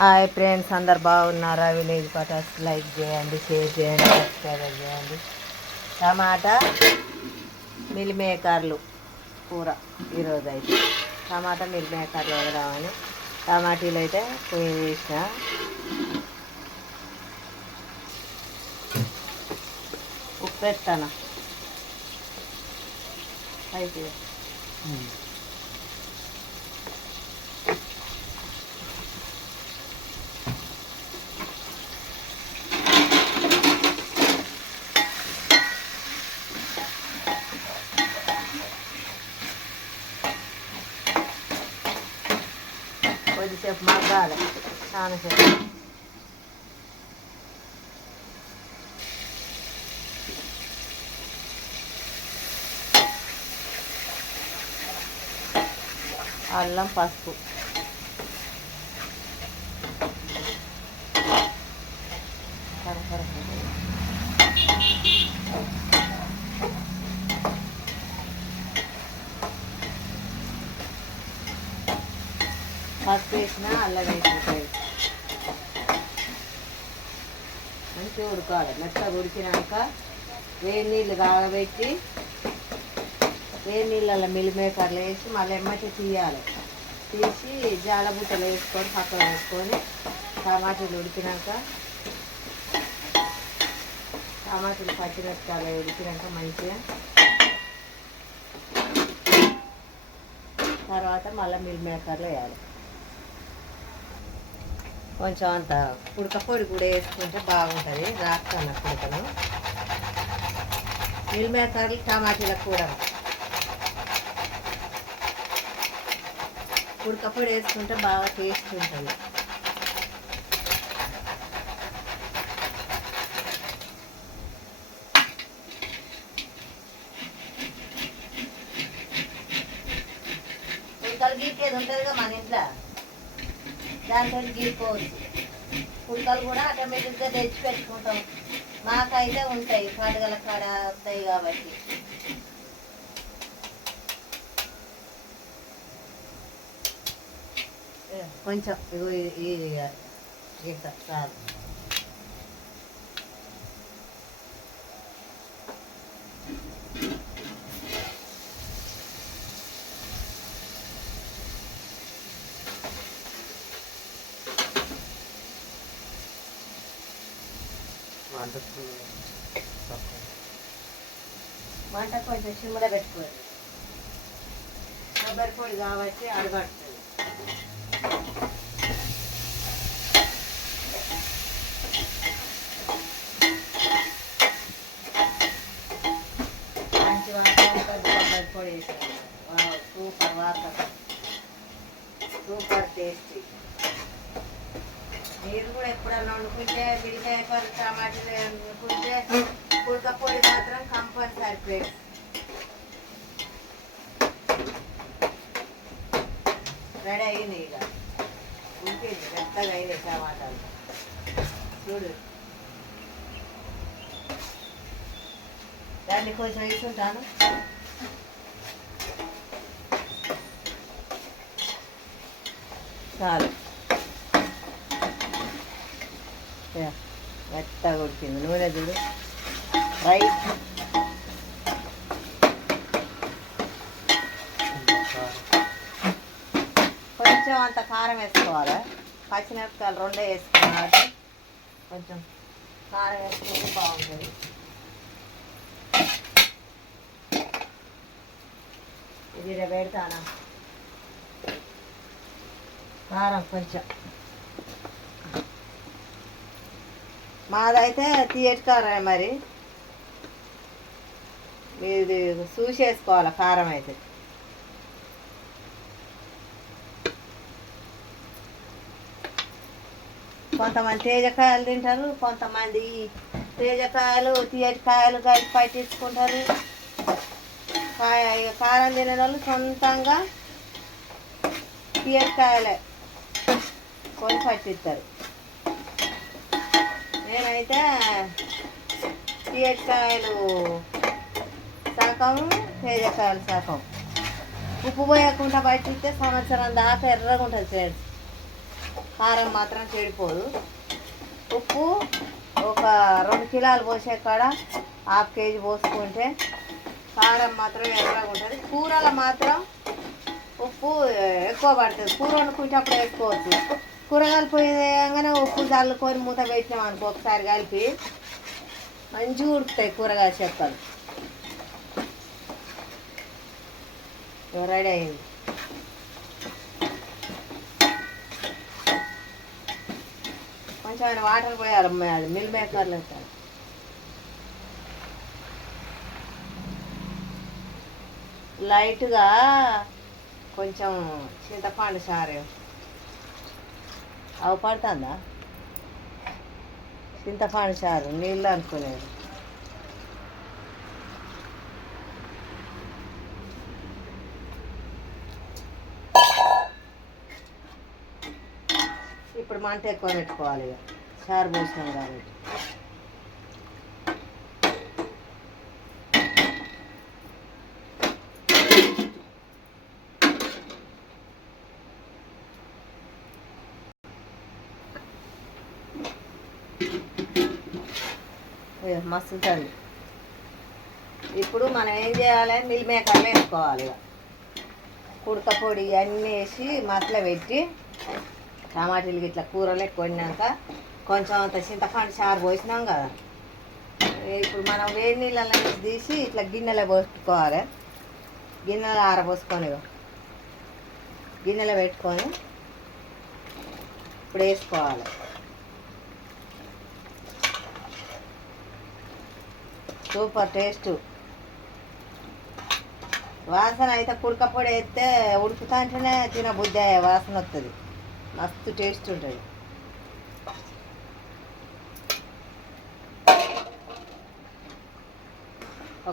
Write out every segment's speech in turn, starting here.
Hi friends, అందరు బాగున్నారా? Village Pataas like చేయండి, షేర్ చేయండి, సబ్స్క్రైబ్ చేయండి. టమాటా మిల్ మేకర్లు కూర ఈరోజు అయితే టమాటా మిల్ మేకర్లు వదదామని టమాటీలు అయితే పొయ్యి వేసిన. ఉప్పు వేస్తాను అయితే కొద్దిసేపు మగ్గాలి, చాలాసేపు. అల్లం, పసుపు, పసుపు వేసిన అల్లం వేసిపోయి మంచిగా ఉడకాలి. మెత్తగా ఉడికినాక వేడి నీళ్ళు కాగబెట్టి వేడి నీళ్ళల్లో మిల్ మేకర్లు వేసి మళ్ళీ ఎమ్మటి తీయాలి. తీసి జాలబుట్టలు వేసుకొని పక్కన వేసుకొని టమాటాలు ఉడికినాక టమాటాలు పచ్చిమిరపకాయలు ఉడికినాక మంచిగా తర్వాత మళ్ళీ మిల్ మేకర్లు వేయాలి. కొంచెం అంత ఉడకపోడి కూడా వేసుకుంటే బాగుంటుంది. రాస్తాను ఉడకను మిల్ మేకర్లు టమాటీలకు కూడా ఉడకపోడి వేసుకుంటే బాగా టేస్ట్ ఉంటుంది. ఉడకలు గీకేది ఉంటుందిగా మన ఇంట్లో, దాంతో గీరుకోవచ్చు. ఉడకలు కూడా ఆటోమేటిక్గా తెచ్చి పెట్టుకుంటాం. మాకైతే ఉంటాయి, పండుగల కాడ వస్తాయి కాబట్టి. కొంచెం ఇది చాలు. మంట కొంచెం సిమ్లో పెట్టుకోవాలి. కొబ్బరి పొడి కాబట్టి అడగడుతుంది. మంచి వంట కొబ్బరి పొడి వేసాను. Super water, super tasty. మీరు కూడా ఎప్పుడన్నా వండుకుంటే మిరపకాయలు టమాటాలు వండుకుంటే ఉడకపోడి మాత్రం కంపల్సరీ ప్లేట్. రెడీ అయింది, ఇక ఉడికింది, మెత్తగా అయినాయి టమాటాలు. చూడు, దాన్ని కొంచెం వేసుకుంటాను. చాలు, మెత్తగా ఉడికింది. నూనె చూడు, రైట్. కొంచెం అంత కారం వేసుకోవాలి. పచ్చిమిరపకాయలు రెండే వేసుకోవాలి. కొంచెం కారం వేసుకుంటే బాగుంటుంది. ఇది పెడతానా కారం కొంచెం. మాదైతే తీయటి కారం, మరి మీది చూసేసుకోవాలి కారం అయితే. కొంతమంది తేజకాయలు తింటారు, కొంతమంది తేజకాయలు తీయటికాయలు కలిపి పట్టించుకుంటారు. కారం తినే వాళ్ళు సొంతంగా తీయటికాయలే కొని పట్టిస్తారు. నేనైతే తీయటికాయలు సగం, తేజకాయలు సగం. ఉప్పు పోయకుండా పట్టిస్తే సంవత్సరం దాకా ఎర్రగా ఉంటుంది ఫ్రెండ్స్. కారం మాత్రం చెడిపోదు. ఉప్పు ఒక 2 కిలోలు పోసే కాడ 1/2 కేజీ పోసుకుంటే కారం మాత్రం ఎర్రగా ఉంటుంది. కూరలో మాత్రం ఉప్పు ఎక్కువ పడుతుంది. కూర వండుకుంటే అప్పుడు వేసుకోవచ్చు. కూర కలిపోయేగానే ఉప్పు చల్లుకొని మూత పెట్టినాం అనుకో, ఒకసారి కలిపి మంచిగా ఉడుకుతాయి కూరగాయ చెక్కలు. రెడీ అయింది. కొంచెం ఆయన వాటర్ పోయాలి, అది మిల్ మేకర్లు అవుతారు. లైట్గా కొంచెం చింతపండు చారు అవి పడుతుందా, చింతపండు చారు నీళ్ళు అనుకునేది. ఇప్పుడు మంట ఎక్కువ పెట్టుకోవాలి, ఇక చారు పోసినాం కాబట్టి. మస్తుంటుంది. ఇప్పుడు మనం ఏం చేయాలి, మిల్ మేకర్లు వేసుకోవాలి. ఇక కుడక పొడి అన్నీ వేసి మసల పెట్టి టమాటీలు ఇట్లా కూరలు ఎక్కువ వండినాక కొంచెం అంత చింతపండు చారు పోసినాం కదా, ఇప్పుడు మనం వేడి నీళ్ళలో తీసి ఇట్లా గిన్నెలో పోసుకోవాలి. గిన్నెలో ఆరబోసుకొని గిన్నెలో పెట్టుకొని ఇప్పుడు వేసుకోవాలి. Super taste. వాసన అయితే కుడక పొడి వేస్తే ఉడుకుతుంటేనే తినబుద్ధి వాసన వస్తుంది. మస్తు టేస్ట్ ఉంటుంది.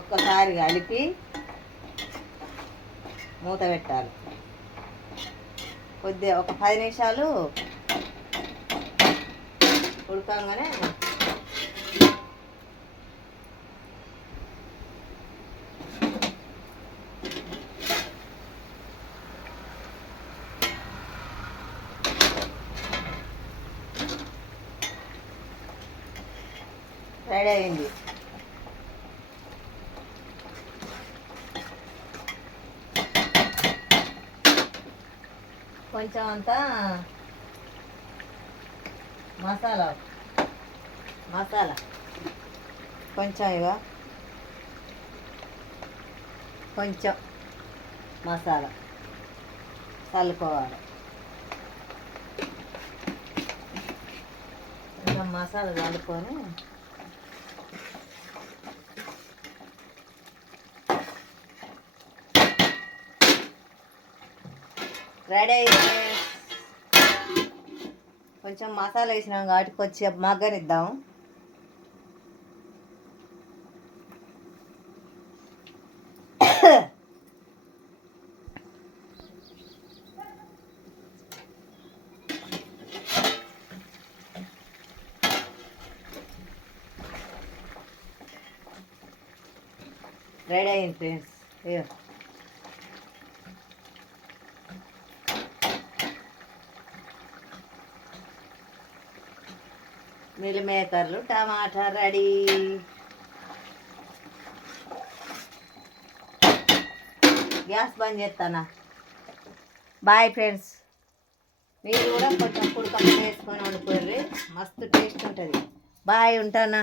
ఒక్కసారి కలిపి మూత పెట్టాలి. కొద్దిగా ఒక 10 నిమిషాలు ఉడకంగానే రెడీ అయింది. కొంచెం అంతా మసాలా కొంచెం కొంచెం మసాలా చల్లుకోవాలి. కొంచెం మసాలా చల్లుకొని రెడీ అయితే కొంచెం మసాలా వేసినాం కాబట్టి కొంచెం మగ్గనిద్దాం. రెడీ అయింది ఫ్రెండ్స్. మిల్ మేకర్లు టమాటా రెడీ. గ్యాస్ బంద్ చేస్తానా. Bye friends. మీరు కూడా కొంచెం కుడక వేసుకొని వండుకోర్రి, మస్తు టేస్ట్ ఉంటుంది. బాయ్, ఉంటానా.